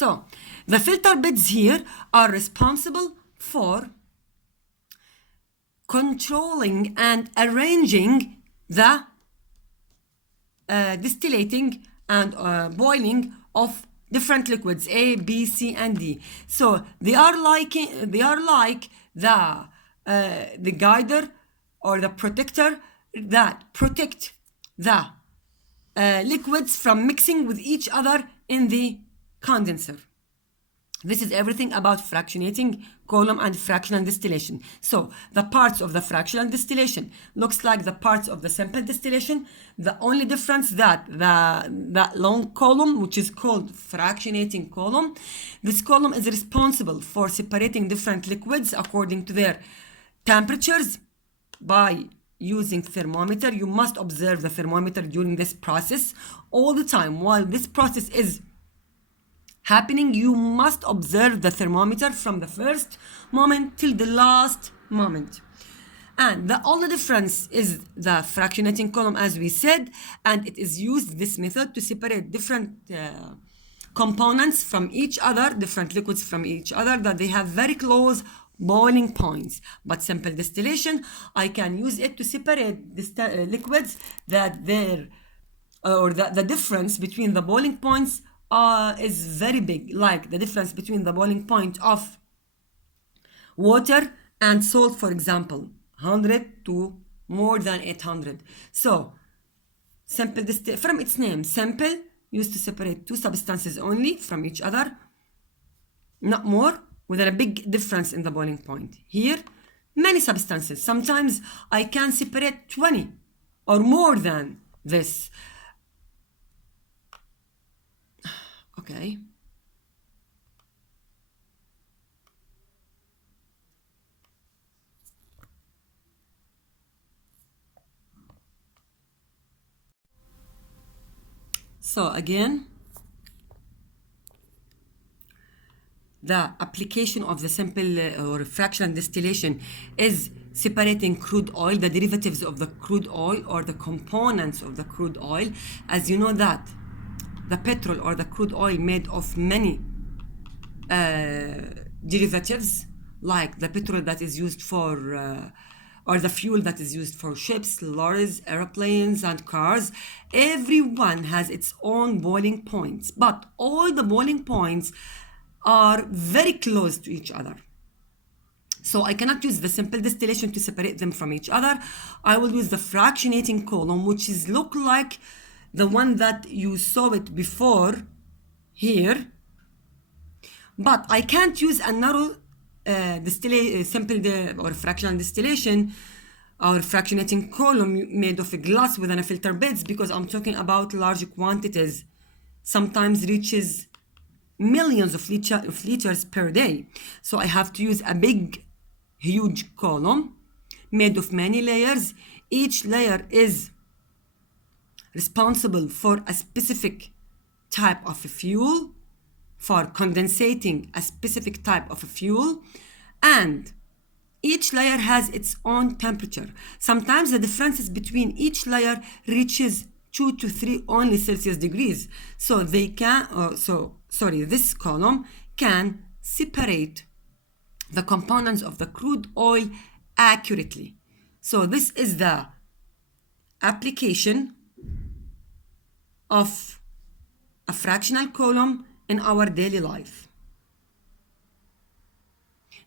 So the filter beds here are responsible for controlling and arranging the distillating and boiling of different liquids A, B, C, and D. So they are like the guider or the protector that protect the liquids from mixing with each other in the condenser. This is everything about fractionating column and fractional distillation. So the parts of the fractional distillation looks like the parts of the simple distillation. The only difference that the long column, which is called fractionating column, this column is responsible for separating different liquids according to their temperatures by using thermometer. You must observe the thermometer during this process all the time. While this process is happening, you must observe the thermometer from the first moment till the last moment. And the only difference is the fractionating column, as we said, and it is used, this method, to separate different components from each other, different liquids from each other, that they have very close boiling points. But simple distillation, I can use it to separate liquids that the difference between the boiling points is very big, like the difference between the boiling point of water and salt, for example, 100 to more than 800. So simple from its name, simple, used to separate two substances only from each other, not more, with a big difference in the boiling point. Here, many substances. Sometimes I can separate 20 or more than this. Okay. So again, the application of the simple or fractional distillation is separating crude oil, the derivatives of the crude oil or the components of the crude oil. As you know that the petrol or the crude oil made of many derivatives, like the petrol that is used for or the fuel that is used for ships, lorries, airplanes, and cars. Everyone has its own boiling points, but all the boiling points are very close to each other. So I cannot use the simple distillation to separate them from each other. I will use the fractionating column, which is look like the one that you saw it before here. But I can't use a narrow simple or fractional distillation or fractionating column made of glass within a filter beds, because I'm talking about large quantities, sometimes reaches millions of liters per day. So I have to use a big, huge column made of many layers. Each layer is responsible for a specific type of fuel, for condensating a specific type of fuel, and each layer has its own temperature. Sometimes the differences between each layer reaches 2 to 3 only Celsius degrees. So they can, this column can separate the components of the crude oil accurately. So this is the application of a fractional column in our daily life.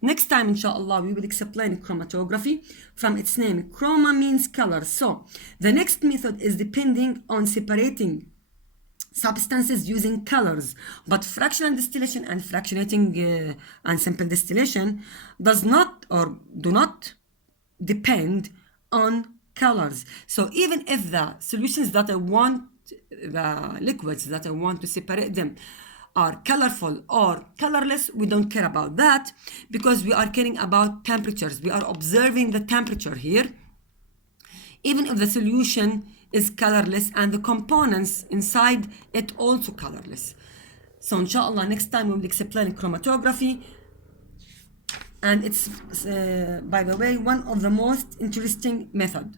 Next time, inshallah, we will explain chromatography. From its name, chroma means color. So the next method is depending on separating substances using colors. But fractional distillation and fractionating and simple distillation does not or do not depend on colors. So even if the solutions that I want, the liquids that I want to separate them, are colorful or colorless, we don't care about that, because we are caring about temperatures. We are observing the temperature here, even if the solution is colorless and the components inside it also colorless. So inshallah, next time we will explain chromatography, and it's by the way one of the most interesting method.